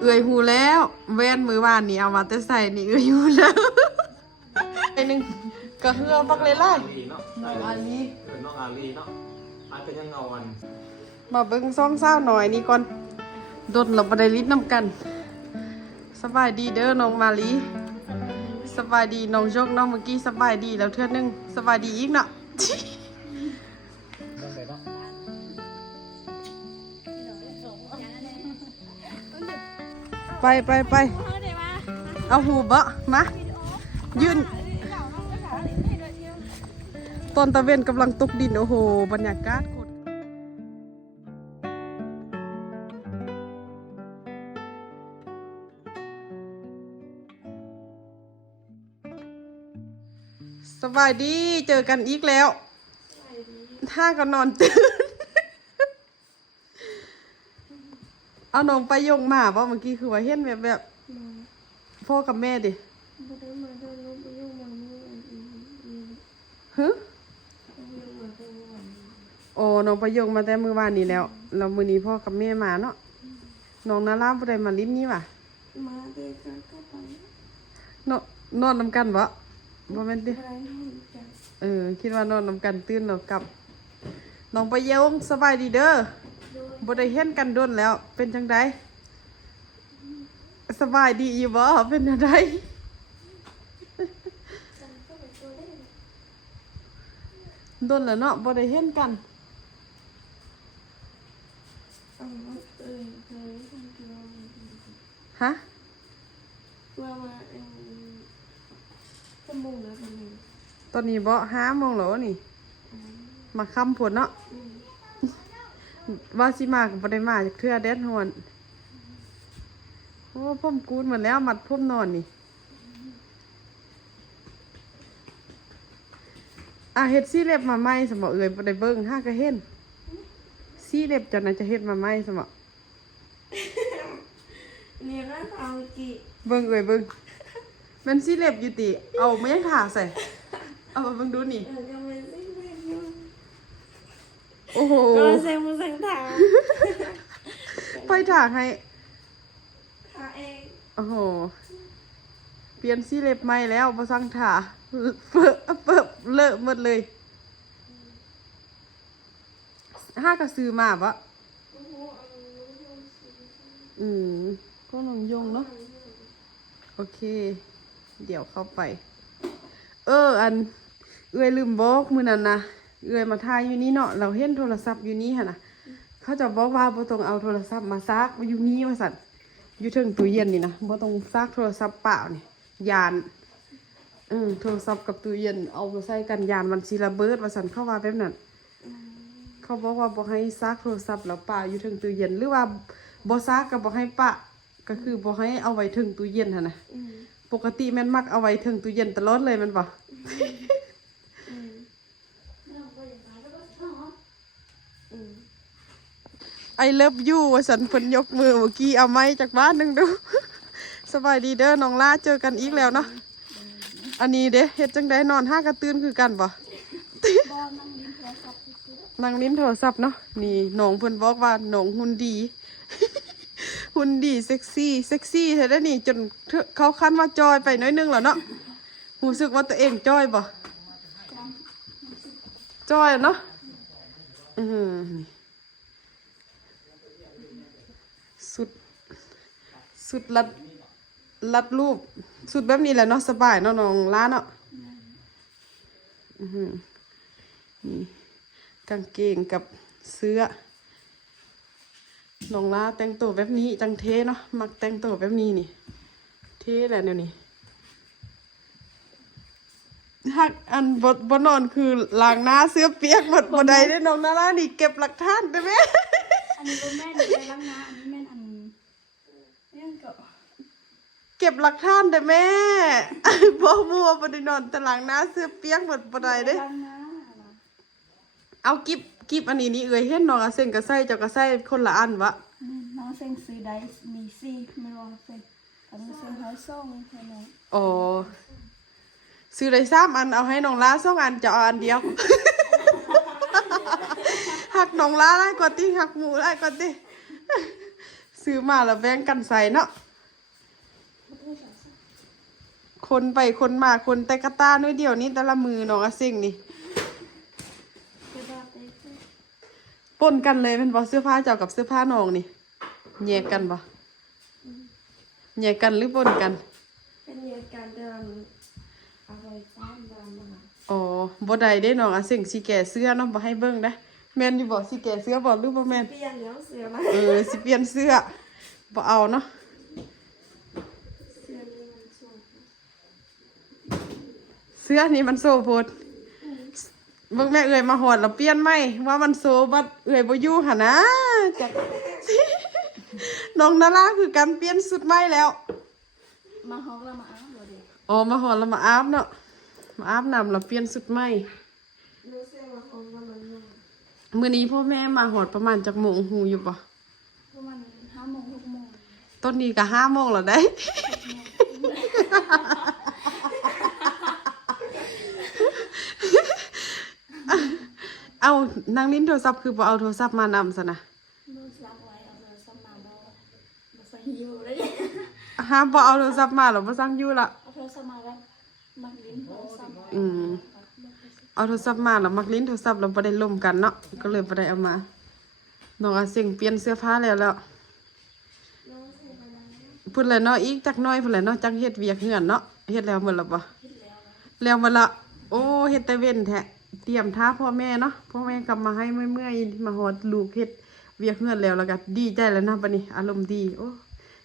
เอื่อยหูแล้วแว่นมือวานนี่เอามาแต่ใส่นี่เอื่อยหูแล้วไอ้หนึ่งก็คือเอาปักเลยไล่น้องอาลีน้องอาลีเนาะอาจจะยังเอาวันมาเบิ้งซ่องเศร้าหน่อยนี่ก่อนโดนเราไปได้ลิ้นน้ำกันสบายดีเด้อน้องมาลีสบายดีน้องโจกน้องเมื่อกี้สบายดีแล้วเทื่อนึงสบายดีอีกเนาะไปเอาหูบะมายืนตอนตะเวนกำลังตกดินโอ้โหบรรยากาศโคตรสบายดีเจอกันอีกแล้วถ้าก็นอนตื่นเอาน้องไปยงมาว่าเมื่อกี้คือว่าเห็นแบบพ่อกับแม่ดิฮึโอ้น้องไปยงมาแต่มื้อวานนี้แล้วเรามื้อนี้พ่อกับแม่มาเนาะน้องนาราบ่ได้มาลิ้นนี่ว่ะมาเด็กก็ไปนอนนำกันบ่แม่นติคิดว่านอนนำกันตื่นแล้วกลับน้องไปยงสบายดีเด้อบ่ได้เห็นกันโดนแล้วเป็นจังไดสบายดีอยู่บ่เป็นจังไดโดนแล้วเนาะบ่ได้เห็นกันฮะตอนนี้บ่5 โมงแล้วนี่มาค่ำพุ่นเนาะว่าสิมาก็บ่ได้มาจากเทื่อแดดฮ้อนโอ้ผมกูดหมดแล้วมัดผมนอนนี่เฮ็ดซี่เล็บมาใหม่สมอบ่ได้เบิ่งห้าก็เห็นซี่เล็บจังนั้นจะเฮ็ดมาใหม่สมอนี่นะเอากี่เบิ่งเบิ่งมันซี่เล็บอยู่ติเอามายังถ่าใส่เอามาเบิ่งดูนี่โอ้โหก็เซ็งมือเซ็งถาไปถ่าให้ถาเองโอ้โหเปลี่ยนซี่เล็บใหม่แล้วบ่สั่งถ่าเปิบเลอะหมดเลยห้าก็ซื้อมาปะก็น้องยงเนาะโอเคเดี๋ยวเข้าไปอันลืมบอกมื้อนั้นนะมาถ่ายอยู่นี่เนาะเราเห็นโทรศัพท์อยู่นี่หั่นน่ะเขาจะบอกว่าบ่ต้องเอาโทรศัพท์มาซักอยู่นี่ว่าซั่นอยู่ถึงตู้เย็นนี่นะบ่ต้องซักโทรศัพท์เปล่านี่ยานโทรศัพท์กับตู้เย็นเอามาใส่กันยานมันสิระเบิดว่าซั่นเขาว่าแบบนั้นเขาบอกว่าบ่ให้ซักโทรศัพท์แล้วปะอยู่ถึงตู้เย็นหรือว่าบ่ซักก็บ่ให้ปะก็คือบ่ให้เอาไว้ถึงตู้เย็นหั่นน่ะปกติแม่นมักเอาไว้ถึงตู้เย็นตลอดเลยแม่นบ่I love you ว่าสันเพิ่นยกมือเมื่อกี้เอาไม้จากบ้านนึงดูสบายดีเด้อน้องลาเจอกันอีกแล้วเนาะอันนี้เด้เฮ็ดจังไดนอนห้ากระตื้นคือกันบ่นั่งลิ้นโทรศัพท์เนาะนี่น้องเพิ่นบอกว่าน้องหุ่นดี หุ่นดีเซ็กซี่แท้ได้นี่จนเขาคันว่าจอยไปน้อยนึงแล้วเนาะรู้สึกว่าตัวเองจอยบ่จอยเนาะสุดลัดรูปสุดแบบนี้แหละเนาะสบายเนาะน้องล้าเนาะนี่กางเกงกับเสื้อน้องล้าแต่งตัวแบบนี้จังเท่เนาะมักแต่งตัวแบบนี้นี่เท่แหละเดี๋ยวนี้หักอันบนนอนคือล้างหน้าเสื้อเปียกหมดบนใดได้น้องนารานี่เก็บหลักฐานได้ไหมอันนี้แม่นี่ไปล้างหน้าอันนี้แม่อันนี่ก็เก็บหลักฐานได้แม่บ่มัวบ่ได้นอนแต่ล้างหน้าเสื้อเปียกหมดบนใดเด้เอากิบอันนี้นี่เห็นน้องอาเซนก็ใส่เจ้าก็ใส่คนละอันวะน้องเซนซื้อได้มีซี่ไม่รอเซนอันนี้เซนให้ส่งให้น้องอ๋อซื้อได้3 อันเอาให้น้องล้า2 อันจะเอาอันเดียวหักน้องล้าได้กว่าติหักหมูได้กว่าติ ซื้อมาแล้วแบ่งกันใส่เนาะคนไปคนมาคนแต่กระตาน้อยเดียวนี้แต่ละมือน้องอาเซ็งนี่ปนกันเลยเป็นบ่เสื้อผ้าเจ้ากับเสื้อผ้าน้องนี่แยกกันบ่แยกกันหรือปนกัน เป็นเหตุการณ์เดิมเอาไว้ซ้อนดำมา อ๋อบ่ได้เด้น้องอาเซ็งสิแก่เสื้อเนาะบ่ให้เบิ่งได้แม่นอยู่บ่สิแก่เสื้อบ่หรือบ่แม่น เปลี่ยนแล้วเสือมา สิเปลี่ยนเสื้อบ่เอาเนาะ เสือนี่มันสูง เสื้อนี่มันโซโพดเบิ่งแม่เอ่ยมาหอดแล้วเปลี่ยนไหมว่ามันโซบัดเอ่ยบ่อยู่หั่นนะจัก น้องนาราคือการเปลี่ยนสุดใหม่แล้ว มาห้องแล้วมาอ้าวบ่เด็ก อ๋อมาหอดแล้วมาอาบเนาะมาอาบน้ำแล้วเปลี่ยนสุดใหม่ รู้สึกว่าห้องว่ามันยัง มื้อนี้พ่อแม่มาหอดประมาณจักโมงฮู้อยู่บ่ ประมาณ5 โมง 6 โมง ตอนนี้ก็5 โมงแล้วได้ เอานางลิ้นโทรศัพท์คือบ่เอาโทรศัพท์มานำซะนะ รู้สึกไว้เอาเลยสมาบ่ใส่อยู่เลย ห้ามบ่เอาโทรศัพท์มาหรอกบ่สั่งอยู่ละ เอาโทรศัพท์มาแล้วมักลิ้นโทรศัพท์ เอาโทรศัพท์มาแล้วมักลิ้นโทรศัพท์เราบ่ได้ล่มกันเนาะก็เลยบ่ได้เอามาน้องอาเซ็งเปลี่ยนเสื้อผ้าแล้วพุ่นแหละเนาะอีกจักหน้อยพุ่นแหละเนาะจักเฮ็ดเวียกเฮือนเนาะเฮ็ดแล้วหมดแล้วบ่แล้วหมดละโอ้เฮ็ดแต่เว้นแท้เตรียมท่าพ่อแม่เนาะพ่อแม่กลับมาให้เมื่อยๆมาฮอดลูกเฮ็ดเวียกเฮือนแล้วก็ดีใจแล้วนะบัดนี้อารมณ์ดีโอ้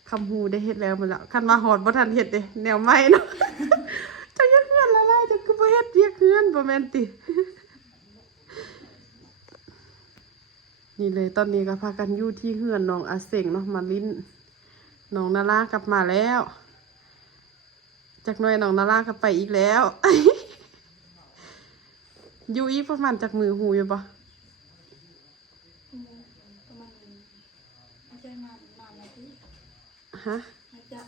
คำฮูได้เฮ็ดแล้วหมดละคันมาฮอดบ่ทันเฮ็ดเด้แนวใหม่เนาะ จักเฮ็ดเฮือนละลายจักคือบ่เฮ็ดเวียกเฮือนบ่แม่นติ นี่เลยตอนนี้ก็พากันอยู่ที่เฮือนน้องอาเซ็งเนาะมาลิ้นน้องนารากลับมาแล้วจากหน่อยน้องนารากลับไปอีกแล้ว อยู่อีกประมาณจากมือหูอยู่ปะ ประมาณอาจจะนานนาที ฮะ อาจจะ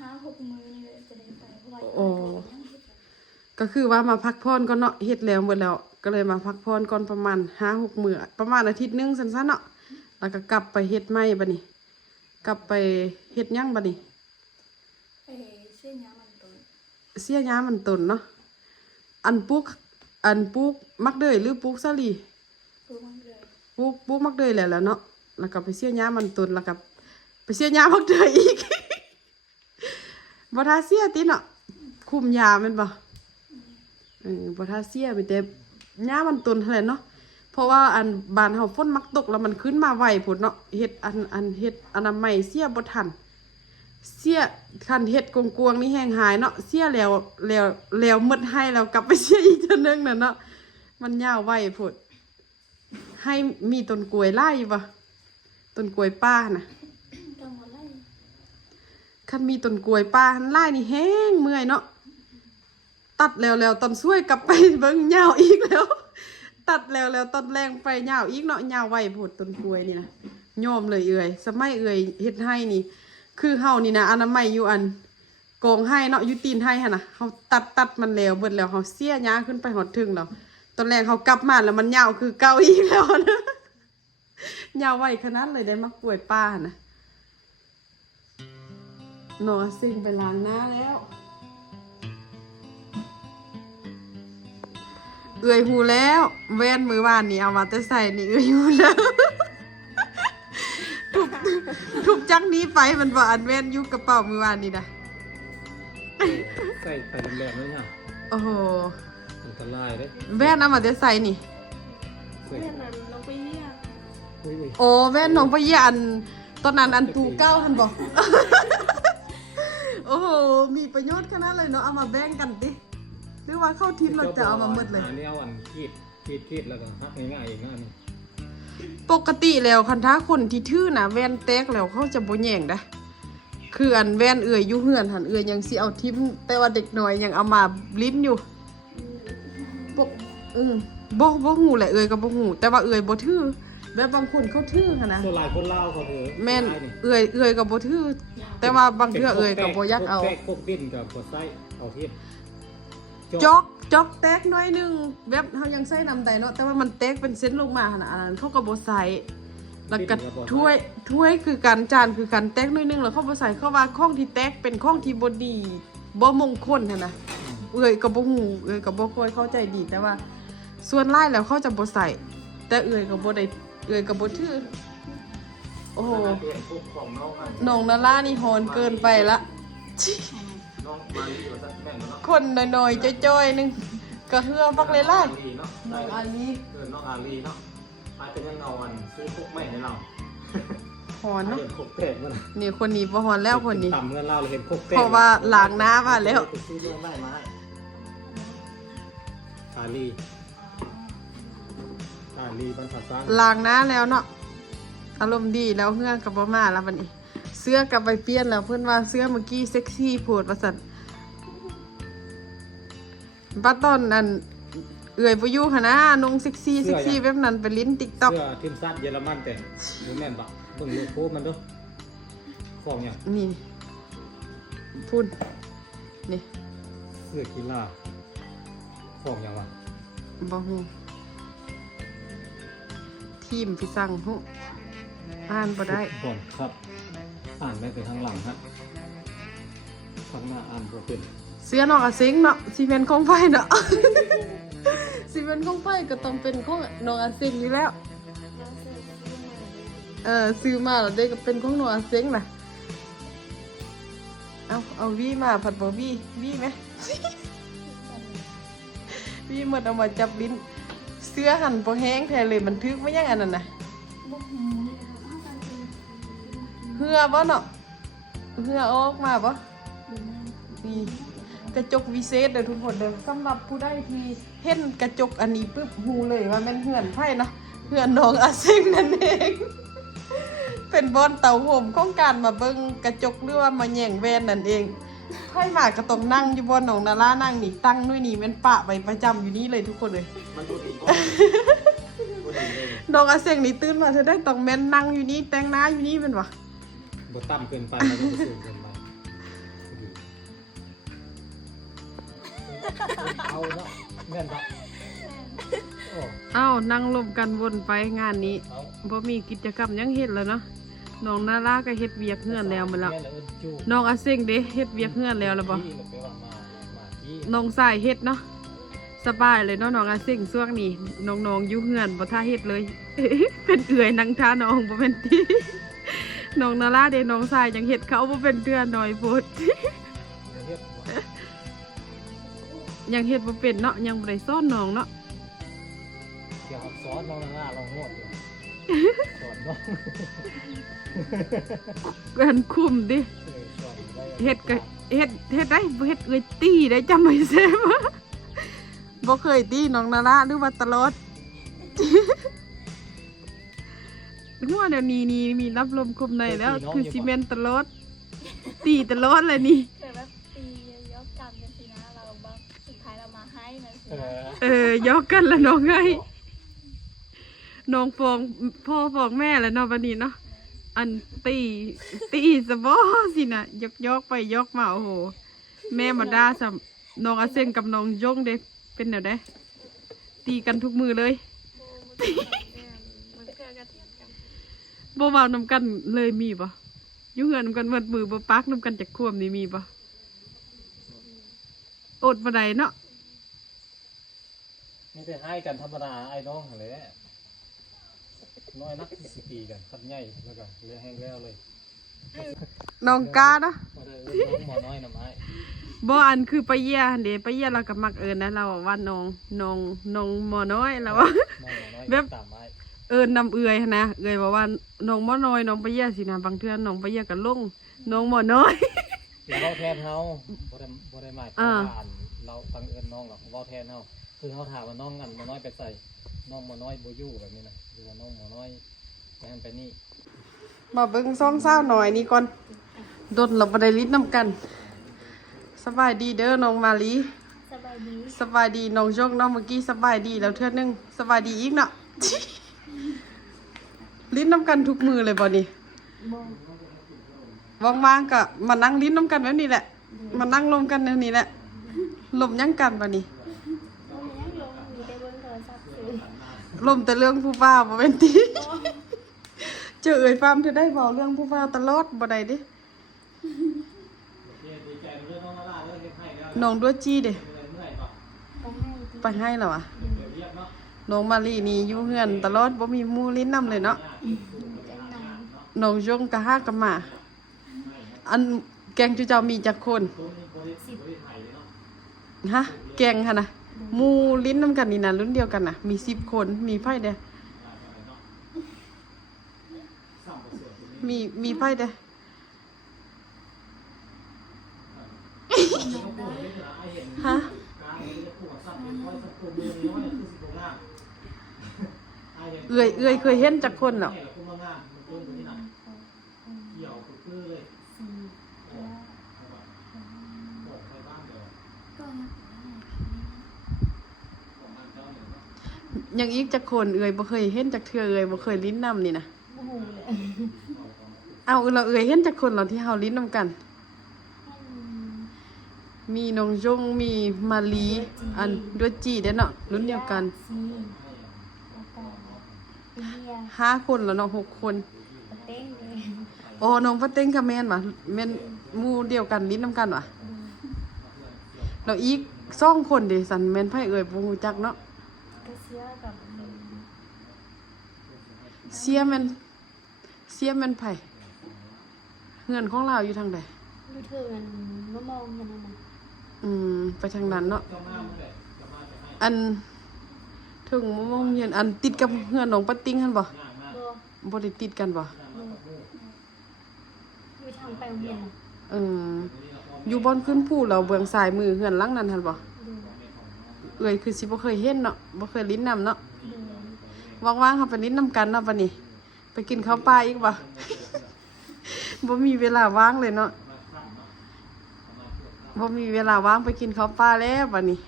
5-6 มื้อนี่จะได้ไปเพราะว่า โอ้ก็คือว่ามาพักผ่อนก่อนเนาะเฮ็ดแล้วหมดแล้ว ก็เลยมาพักผ่อนก่อนประมาณ5-6 มื้อประมาณอาทิตย์นึงสั้นๆเนาะแล้วก็กลับไปเฮ็ดใหม่บัดนี้ กลับไปเฮ็ดหยังบัดนี้ เส้นยามันต้น เสียหญ้ามันต้นเนาะอันปลูกมักเดยหรือปลูกสาลี ปลูกมันเลย ปลูกมักเดยแล้วเนาะแล้วก็ไปเสียหญ้ามันต้นแล้วก็ไปเสียหญ้ามักเดยอีก บ่ทาเสียติเนาะคุมยาแม่นบ่บ่ทาเสียมีแต่หญ้ามันต้นเท่านั้นเนาะเพราะว่าอันบ้านเฮาฝนมักตกแล้วมันขึ้นมาไวพุ่นเนาะเฮ็ดเฮ็ดอนามัยเสียบ่ทันเสียคันเฮ็ดกวงๆนี่แห้งหายเนาะเสียแล้วหมดให้แล้วกลับไปเสียอีกเทื่อนึงน่ะเนาะมันยาวไวพุ่นให้มีต้นกล้วยหลายอยู่บ่ต้นกล้วยป้าน่ะ ต้องมาไล่ คันมีต้นกล้วยป้าหันหลายนี่แห้งเมื่อยเนาะตัดแล้วตอนช่วยกลับไปเบิ่งยาวอีกแล้ว ตัดแล้วตอนแรงไปยาวอีกเนาะยาวไวโพดต้นกล้วยนี่นะยอมเลยเอ่ยสมัยเอ่ยเฮ็ดให้นี่คือเฮานี่นะอนามัยอยู่อันกองให้เนาะอยู่ตีนให้หั่นน่ะเฮาตัดมันแล้วเบิดแล้วเฮาเสียหญ้าขึ้นไปหอดถึงแล้วตอนแรกเฮากลับมาแล้วมันยาวคือเก่าอีกแล้วนะ ยาวไวขนาดเลยได้มากล้วยป้าหั่นน่ะน้องซิ่งไปล้างหน้าแล้วเอื่อยหูแล้วแว่นมือวานนี่เอามาแต่ใส่นี่เอื่อยหูแล้ว ทุบจักนี้ไปมันบ่อันแว่นอยู่กระเป๋ามือวานนี่นะ ใส่ใส่แหลมๆเลยเนี่ย โอ้โห อันตรายเด้ แว่นเอามาแต่ใส่นี่ ใส่ เพื่อนนั้นลงไปเยี่ยม อุ้ย โอ้แว่นน้องปะเยี่ยอันตอนนั้นอันตูเก้าหันบอก โอ้โหมีประโยชน์ขนาดเลยเนาะเอามาแบ่งกันติหรือว่าเข้าทิศเราจะเอามาหมดเลย อันนี้เอาอันคีดแล้วก็ฮักง่ายๆอีกนะนี่ ปกติแล้วคันท้าคนที่ทื่อนะแว่นแตกแล้วเขาจะบ่แย่งได้คืออันแว่นเอื่อยอยู่เฮือนหันเอื่อยยังสิเอาทิมแต่ว่าเด็กน้อยยังเอามาลิ้นอยู่ปกบ่ฮู้แหละเอื่อยก็บ่ฮู้แต่ว่าเอื่อยบ่ทื่อแบบบางคนเขาทื่อหั่นนะ ส่วนหลายคนเล่าเขาเถอะ แม่นเอื่อยก็บ่ทื่อแต่ว่าบางเทื่อเอื่อยก็บ่อยากเอา แตกพวกดิ้นกับพวกไส้เอาเทียบ จอกแตกน้อยหนึงแบบเฮายังใส่น้ำใดเนาะแต่ว่ามันแตกเป็นเส้นลงมาหั่นน่ะอันนั้นเขาก็บ่ใส่ แล้วก็ถ้วยคือการจานคือการแตกหน้อยนึงแล้วเขาบ่ใส่เข้าว่าข้องที่แตกเป็นข้องที่บ่ดีบ่มงคลหั่นน่ะก็บ่ฮู้ก็บ่ค่อยเข้าใจดีแต่ว่า ส่วนหลายแล้วเขาจะบ่ใส่ แต่ก็บ่ได้ก็บ่ถือโอ้โหน้องนารานี่ฮอนเกินไปละคนน้อยๆจ้อยๆนึงก็เฮือบักเลยล่ะน้องอาลี น้องอาลีเนาะอาจจะยังเอาอันซื้อพวกแม่ให้เรา ฮอนเนาะ เห็นพวกแตกมัน นี่คนนี้บ่ฮอนแล้วคนนี้ ต่ำเงินเราเลยเห็นพวกแตก เพราะว่าล้างน้ำมาแล้ว ซื้อเรื่องได้มาให้อาลีบรรทัดสร้าง ล้างน้าแล้วเนาะอารมณ์ดีแล้วเฮือกับบ่มาแล้วบัดนี้ เสื้อกลับไปเปลี่ยนแล้วเพิ่นว่าเสื้อเมื่อกี้เซ็กซี่โพดว่าซั่นบัดตอนนั้นบ่อยู่หั่นนะนุ่งเซ็กซี่แบบนั้นไปลิ้น TikTok เสื้อทีมชาติเยอรมันแต่ดูแม่นปะเบิ่งโลโก้มันเด้อของเนี่ย นี่พุ่นนี่ เสื้อกีฬาของอย่างวะ บ่ฮู้ทีมพี่สั่งฮู้อ่านบ่ได้ ก่อนครับ อ่านได้แต่ข้างหลังฮะข้างหน้าอ่านบ่เป็น เสื้อน้องอาเซ็งเนาะสิเป็นของไผเนาะ สิเป็นของไผก็ต้องเป็นของน้องอาเซ็งอยู่แล้ว ซื้อมาแล้วได้ก็เป็นของน้องอาเซ็งล่ะเอาวีมาผัดบ่วีไหม วีหมดเอามาจับลิ้นเสื้อหั่นบ่แห้งแท้เลยมันทึกบ่ยังอันนั้นน่ะเหือบ่เนาะเหือออกมาบ่นี่กระจกวิเศษเด้อทุกคนเด้อสำหรับผู้ใดที่เห็นกระจกอันนี้ปึ๊บฮู้เลยว่าแม่นเหือนไผเนาะเหือนน้องอาเซ็งนั่นเอง เป็นบอนเต่าห่มของการมาเบิ่งกระจกหรือว่ามาแย่งแวนนั่นเองไผมาก็ต้องนั่งอยู่บนน้องนารานั่งนี่ตั้งด้วยนี่แม่นปะไว้ประจำอยู่นี่เลยทุกคนเลย มันดูดี น้องอาเซ็งนี่ตื่นมาจะได้ต้องแม่นนั่งอยู่นี่แต่งหน้าอยู่นี่เป็นวะ บ่ต่ำเกินไปแล้วก็บ่สูงเกินไปเอาเนาะแม่นปะโอ้ อ้าวนั่งลมกันวนไปงานนี้ เอา บ่มีกิจกรรมหยังเฮ็ดแล้วเนาะน้องนาราก็เฮ็ดเวียกเฮือนแล้วมาแล้ว แม่น่ะเอิ้นจู้ น้องอาเซ็งเด้เฮ็ดเวียกเฮือนแล้วล่ะบ่ ที่แปลว่ามาที่ น้องสายเฮ็ดเนาะสบายเลยเนาะน้องอาเซ็งช่วงนี้น้องๆอยู่เฮือนบ่ท่าเฮ็ดเลย เป็นเอื่อยนั่งท่าน้องบ่เป็นติ น้องนาราเด้น้องสายยังเฮ็ดเขาบ่เป็นเดือนน้อยโพด เฮ็ดบ่ ยังเฮ็ดบ่เป็นเนาะยังบ่ได้สอนน้องเนาะ เดี๋ยวสอนน้องนาลองนวดอยู่สอนน้อง กันคุมดิ สอนได้ เฮ็ดก็เฮ็ดได้บ่เฮ็ดเอ้ยตีได้จำไว้แซ่บ บ่เคยตีน้องนาราหรือว่าตลอด หัวเดี๋ยวนี้นี่มีรับลมคมในแล้วคือซีเมนต์ตลอด ตีตลอดเลยนี่ เคยแบบตียกกันกันสินะเราแบบสุดท้ายเรามาให้นะสิ ยอกกันแล้วน้องไงน้องฟ้องพ่อฟ้องแม่แล้วเนาะบัดนี้เนาะอันตีซะบ่สินะยกไปยกมาโอ้โหแม่มาด่าซะน้องอาเซงกับน้องยงเด้เป็นแนวใดตีกันทุกมือเลย มันเกิดกันกัน บ่เว้านำกันเลยมีบ่อยู่เฮือนนำกันหมดมือบ่ปักนำกันจักควมนี่มีบ่อดบ่ได้เนาะ ไม่ได้ให้กันธรรมดาไอ้น้องหั่นแหละน้อยนักสิตีกันคัดใหญ่แล้วก็เลยแห้งแล้วเลย น้องกาเนาะ บ่ได้เอิ้นน้องหมอน้อยนำไอ้ บ่อันคือไปเยี่ยหั่นเด้ไปเยี่ยเราก็มักเอิ้นนะเราว่าน้องหมอน้อยแล้วว่า น้องหมอน้อย แบบ ตามไอ้ เอิ้นนำเอื้อยหั้นนะเอื้อยบอกว่าน้องหมอน้อยน้องไปเยี่ยสินะบางเทื่อน้องไปเยี่ยก็ลงน้องหมอน้อย แล้วเว้าแทนเฮาบ่ได้หมายความว่าเราตั้งเอิ้นน้องหรอกเว้าแทนเฮาคือเฮาถามว่าน้องอันหมอน้อยไปใส่น้องหมอน้อยบ่อยู่แบบนี้นะหรือว่าน้องหมอน้อยไปหั่นไปนี่ มาเบิ่งซ่องสาวหน่อยนี่ก่อนดนเราบ่ได้ลิ้นนำกัน สบายดีเด้อน้องมาลี สบายดี สบายดีน้องยกน้องเมื่อกี้สบายดีแล้วเทื่อนึงสบายดีอีกเนาะ ลิ้นนำกันทุกมือเลยบ่นี่ว่างๆก็มานั่งลิ้นนำกันแบบนี้แหละมานั่งลมกันแบบนี้แหละลมยังกันบ่นี่ วันนี้ลงมีได้เบิ้งโทรศัพท์ซื้อ ลมแต่เรื่องผู้บ้าบ่เป็นติ เจอเอ่ยฟาร์มเธอได้เว้าเรื่องผู้ว่าตลอดบ่ได้เด้ โอเคดีใจเรื่องน้องลาล่าเรื่องเฮ็ดให้แล้ว น้องดัวจีเด้ เมื่อยปะ ไปให้ ไปให้แล้วอ่ะ เดี๋ยวเรียกเนาะ น้องมาลีนี่อยู่เฮือนตลอดบ่มีหมู่ลิ้นนำเลยเนาะน้องจงกะฮากะมาอันแกงจุเจ้ามีจักคน ตัวนี้บริไทยเลยเนาะ ฮะแกงหั่นน่ะหมู่ลิ้นนำกันนี่น่ะรุ่นเดียวกันน่ะมี10คนมีไผเด้มีไผเด้ฮะเอื้อยเคยเห็นจักคนแล้ว ยังอีกจักคนเอื้อยบ่เคยเห็นจักเทื่อเอื้อยบ่เคยลิ้นนำนี่นะ โอ้โหเลย เอาเราเอื้อยเห็นจักคนเราที่เฮาลิ้นนำกัน มีน้องจงมีมาลีอันด้วยจีเด้เนาะรุ่นเดียวกัน ซีแล้วก็เบียร์ 5คนแล้วเนาะ6คน ปะเต้งเลย อ๋อน้องปะเต็งกับแม่นว่ะแม่นหมู่เดียวกันลิ้นนำกันว่ะแล้วอีก2คนเด้สันแม่นไผเอื้อยบ่ฮู้จักเนาะ ก็เชื่อกับ เสียแม่นไผเฮือนของเราอยู่ทางใด ดูเธอมันมามองกันนะ ไปทางนั้นเนาะอันถึงมองเห็นอันติดกับเฮือนน้องปะติ้งหั่นบ่ บ่ บ่ได้ติดกันบ่ อยู่ทางไปโรงเรียนน่ะ อยู่บอนขึ้นผู้เราเบื้องซ้ายมือเฮือนหลังนั้นหั่นบ่ ดู เอ้ยคือสิบ่เคยเห็นเนาะบ่เคยลิ้นนำเนาะ ดู ว่างๆเฮาไปลิ้นนำกันเนาะบัดนี้ ไปกินข้าวปลาอีกบ่ บ่มีเวลาว่างเลยเนาะบ่มีเวลาว่างไปกินข้าวปลาแล้วบัดนี้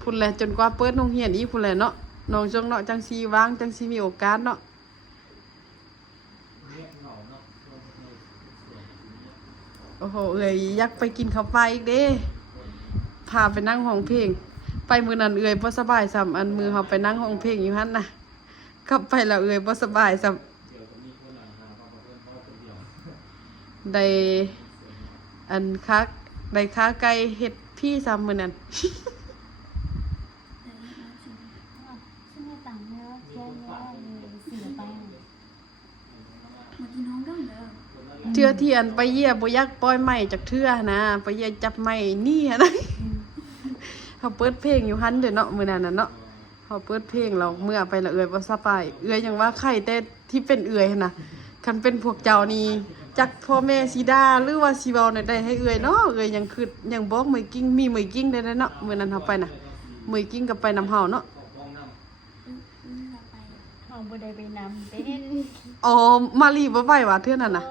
พุ่นแหละจนกว่าเปิดโรงเรียนอีกพุ่นแหละเนาะน้องจงเนาะจังสิว่างจังสิมีโอกาสเนาะโอ้โหเอ้ยอยากไปกินข้าวปลาอีกเด้พาไปนั่งห้องเพลงไปมื้อนั้นเอ้ยบ่สบายซ้ำอันมือเฮาไปนั่งห้องเพลงอยู่หั่นน่ะกลับไปแล้วเอ้ยบ่สบายซ้ำได้อันคักได้ค้าไก่เฮ็ดพี่ซ้ำมื้อนั้น ซึ่งในต่างเนื้อเที่ยวเนื้อเลยเสียไป เทื่อที่อันไปเยี่ยบ่อยากปล่อยไม้จากเทื่อนะไปเยี่ยจับไม้นี่หั่นนะ เขาเปิดเพลงอยู่หั่นเด้อเนาะมื้อนั้นน่ะเนาะเขาเปิดเพลงแล้วเมื่อไปแล้วเอื้อยบ่สบายเอื้อยยังว่าไข้แต่ที่เป็นเอื้อยหั่นน่ะคันเป็นพวกเจ้านี่จักพ่อแม่สิด่าหรือว่าสิเว้าได้ให้เอื้อยเนาะเอื้อยยังคิดยังบอกมื้อกิ้งมีมื้อกิ้งได้เนาะมื้อนั้นเฮาไปน่ะมื้อกิ้งก็ไปนำเฮาเนาะ เอาบ่ได้ไปนำเป็น อ๋อมาลีบ่ไปว่ะเทื่อนั้นน่ะ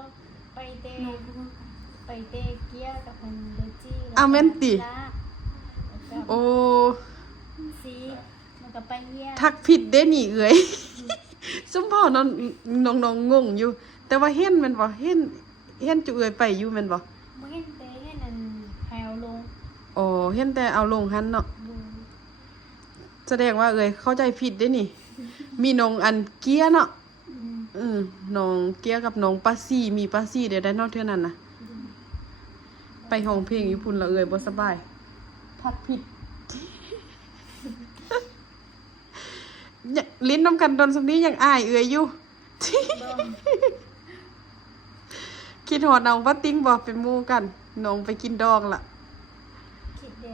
ไปเตเกียร์กับมันเดจี้ อ่ะแม่นติ โอ้ ซีมันก็ไปเยี่ย ทักผิดเด้นี่เอื้อย ซุมพ่อน้องงงอยู่ แต่ว่าเห็นแม่นบ่เห็นจุเอื้อยไปอยู่แม่นบ่ บ่เห็นเตเห็นอันแพวลง อ๋อเห็นแต่เอาลงหันเนาะ ดู แสดงว่าเอ้ยเข้าใจผิดเด้นี่ มีน้องอันเกียเนาะน้องเกียกับน้องปาซี่มีปาซี่เดี๋ยวได้เนอกเท่านั้นน่ะ ไปห้องเพลงอยู่พุ่นแล้วเอ้ยบ่สบายทักผิด เนี่ยลิ้นน้ำกันตอนสำนี้ยังอายเอ้ยอยู่ คิดฮอดน้องว่าติ้งบ่เป็นหมู่กันน้องไปกินดองล่ะ คิดแด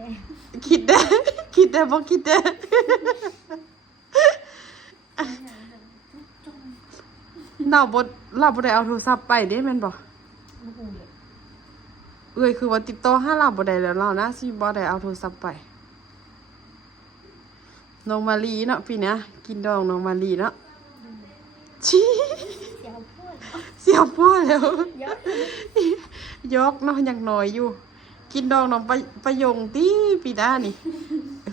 คิดได้ คิดได้บ่คิดได้เราบ่ได้เอาโทรศัพท์ไปเด้แม่นบ่ โอ้โหเลย เอ้ยคือว่าติดต่อหาเราบ่ได้แล้วเรานะสิบ่ได้เอาโทรศัพท์ไปน้องมาลีเนาะพี่นะกินดองน้องมาลีเนาะชิ เสียวพูด เสียพ่อแล้ว เยอะ ยกเนาะยังน้อยอยู่ กินดองน้องประยงติพี่ด้านี่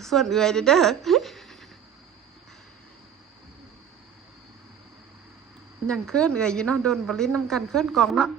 ส่วนเอ้ยเด้อยังเคิ้นเอ้ยอยู่เนาะโดนบ่ลิ้นนำกันเคิ้นกองเนาะ